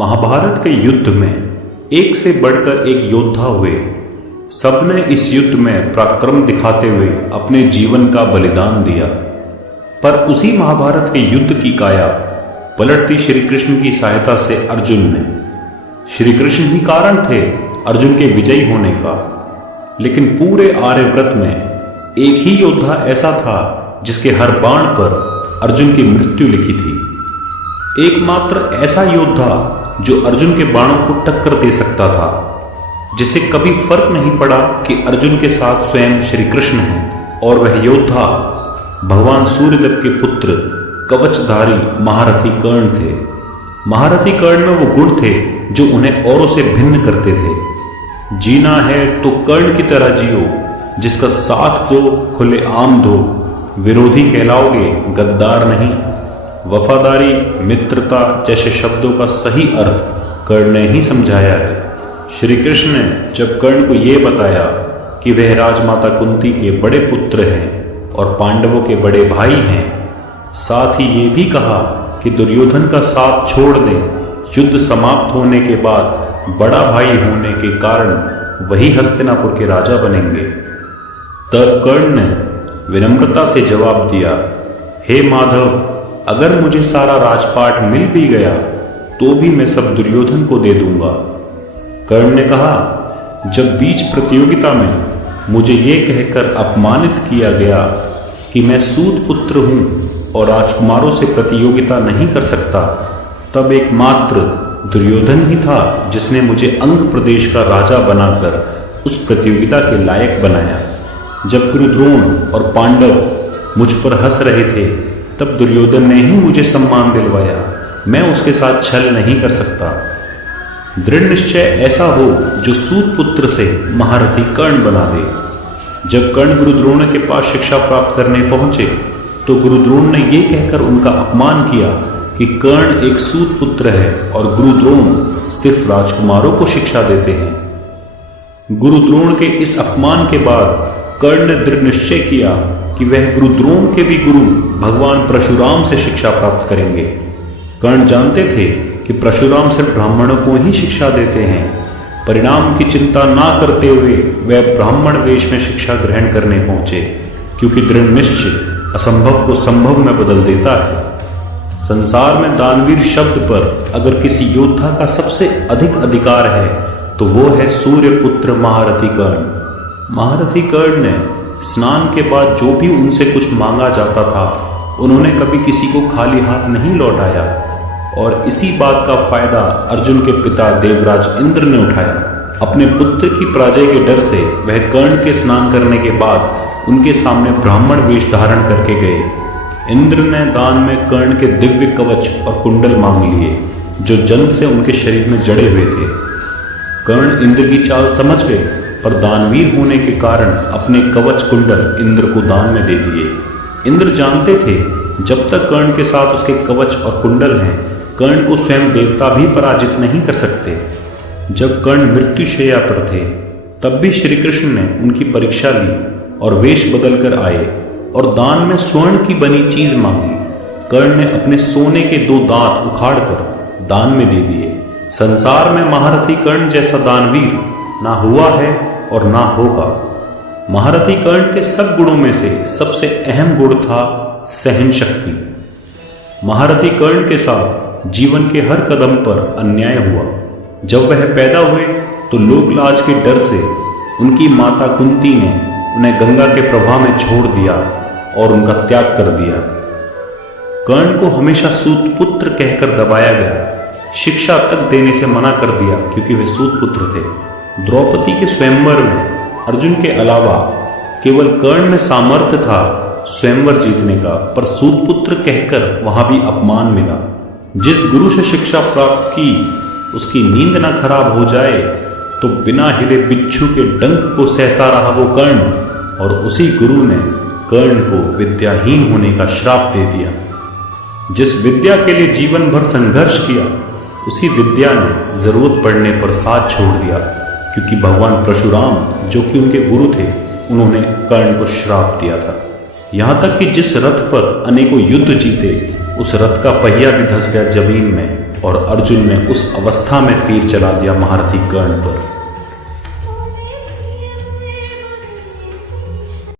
महाभारत के युद्ध में एक से बढ़कर एक योद्धा हुए। सबने इस युद्ध में पराक्रम दिखाते हुए अपने जीवन का बलिदान दिया। पर उसी महाभारत के युद्ध की काया पलट दी श्री कृष्ण की सहायता से अर्जुन ने। श्री कृष्ण ही कारण थे अर्जुन के विजयी होने का। लेकिन पूरे आर्यव्रत में एक ही योद्धा ऐसा था जिसके हर बाण पर अर्जुन की मृत्यु लिखी थी। एकमात्र ऐसा योद्धा जो अर्जुन के बाणों को टक्कर दे सकता था, जिसे कभी फर्क नहीं पड़ा कि अर्जुन के साथ स्वयं श्री कृष्ण हैं। और वह योद्धा भगवान सूर्यदेव के पुत्र कवचधारी महारथी कर्ण थे। महारथी कर्ण में वो गुण थे जो उन्हें औरों से भिन्न करते थे। जीना है तो कर्ण की तरह जियो, जिसका साथ दो खुले आम दो, विरोधी कहलाओगे गद्दार नहीं। वफादारी, मित्रता जैसे शब्दों का सही अर्थ कर्ण ने ही समझाया है। श्री कृष्ण ने जब कर्ण को ये बताया कि वह राजमाता कुंती के बड़े पुत्र हैं और पांडवों के बड़े भाई हैं, साथ ही ये भी कहा कि दुर्योधन का साथ छोड़ दें, युद्ध समाप्त होने के बाद बड़ा भाई होने के कारण वही हस्तिनापुर के राजा बनेंगे, तब कर्ण ने विनम्रता से जवाब दिया, हे माधव, अगर मुझे सारा राजपाट मिल भी गया तो भी मैं सब दुर्योधन को दे दूंगा। कर्ण ने कहा, जब बीच प्रतियोगिता में मुझे ये कहकर अपमानित किया गया कि मैं सूत पुत्र हूं और राजकुमारों से प्रतियोगिता नहीं कर सकता, तब एकमात्र दुर्योधन ही था जिसने मुझे अंग प्रदेश का राजा बनाकर उस प्रतियोगिता के लायक बनाया। जब गुरु द्रोण और पांडव मुझ पर हंस रहे थे, तब दुर्योधन ने ही मुझे सम्मान दिलवाया। मैं उसके साथ छल नहीं कर सकता। दृढ़ निश्चय ऐसा हो जो सूत पुत्र से महारथी कर्ण बना दे। जब कर्ण गुरु द्रोण के पास शिक्षा प्राप्त करने पहुंचे तो गुरु द्रोण ने यह कहकर उनका अपमान किया कि कर्ण एक सूत पुत्र है और गुरु द्रोण सिर्फ राजकुमारों को शिक्षा देते हैं। गुरु द्रोण के इस अपमान के बाद कर्ण ने दृढ़ निश्चय किया कि वह गुरु द्रोण के भी गुरु भगवान परशुराम से शिक्षा प्राप्त करेंगे। कर्ण जानते थे कि परशुराम सिर्फ ब्राह्मणों को ही शिक्षा देते हैं। परिणाम की चिंता ना करते हुए वह ब्राह्मण वेश में शिक्षा ग्रहण करने पहुंचे, क्योंकि दृढ़ निश्चय असंभव को संभव में बदल देता है। संसार में दानवीर शब्द पर अगर किसी योद्धा का सबसे अधिक अधिकार है तो वो है सूर्यपुत्र महारथी कर्ण। महारथी कर्ण ने स्नान के बाद जो भी उनसे कुछ मांगा जाता था, उन्होंने कभी किसी को खाली हाथ नहीं लौटाया। और इसी बात का फायदा अर्जुन के पिता देवराज इंद्र ने उठाया। अपने पुत्र की पराजय के डर से वह कर्ण के स्नान करने के बाद उनके सामने ब्राह्मण वेश धारण करके गए। इंद्र ने दान में कर्ण के दिव्य कवच और कुंडल मांग लिए, जो जन्म से उनके शरीर में जड़े हुए थे। कर्ण इंद्र की चाल समझ गए, पर दानवीर होने के कारण अपने कवच कुंडल इंद्र को दान में दे दिए। इंद्र जानते थे जब तक कर्ण के साथ उसके कवच और कुंडल हैं, कर्ण को स्वयं देवता भी पराजित नहीं कर सकते। जब कर्ण मृत्युशैया पर थे, तब भी श्री कृष्ण ने उनकी परीक्षा ली और वेश बदल कर आए और दान में स्वर्ण की बनी चीज मांगी। कर्ण ने अपने सोने के 2 दांत उखाड़कर दान में दे दिए। संसार में महारथी कर्ण जैसा दानवीर ना हुआ है और ना होगा। महारथी कर्ण के सब गुणों में से सबसे अहम गुण था सहन शक्ति। महारथी कर्ण के साथ जीवन के हर कदम पर अन्याय हुआ। जब वह पैदा हुए तो लोकलाज के डर से उनकी माता कुंती ने उन्हें गंगा के प्रवाह में छोड़ दिया और उनका त्याग कर दिया। कर्ण को हमेशा सूत पुत्र कहकर दबाया गया। शिक्षा तक देने से मना कर दिया क्योंकि वे सूत पुत्र थे। द्रौपदी के स्वयंवर में अर्जुन के अलावा केवल कर्ण में सामर्थ्य था स्वयंवर जीतने का, पर सूत पुत्र कहकर वहां भी अपमान मिला। जिस गुरु से शिक्षा प्राप्त की उसकी नींद ना खराब हो जाए तो बिना हिले बिच्छू के डंक को सहता रहा वो कर्ण, और उसी गुरु ने कर्ण को विद्याहीन होने का श्राप दे दिया। जिस विद्या के लिए जीवन भर संघर्ष किया, उसी विद्या ने जरूरत पड़ने पर साथ छोड़ दिया, क्योंकि भगवान परशुराम जो कि उनके गुरु थे, उन्होंने कर्ण को श्राप दिया था। यहाँ तक कि जिस रथ पर अनेकों युद्ध जीते, उस रथ का पहिया भी धंस गया जमीन में। और अर्जुन ने उस अवस्था में तीर चला दिया महारथी कर्ण पर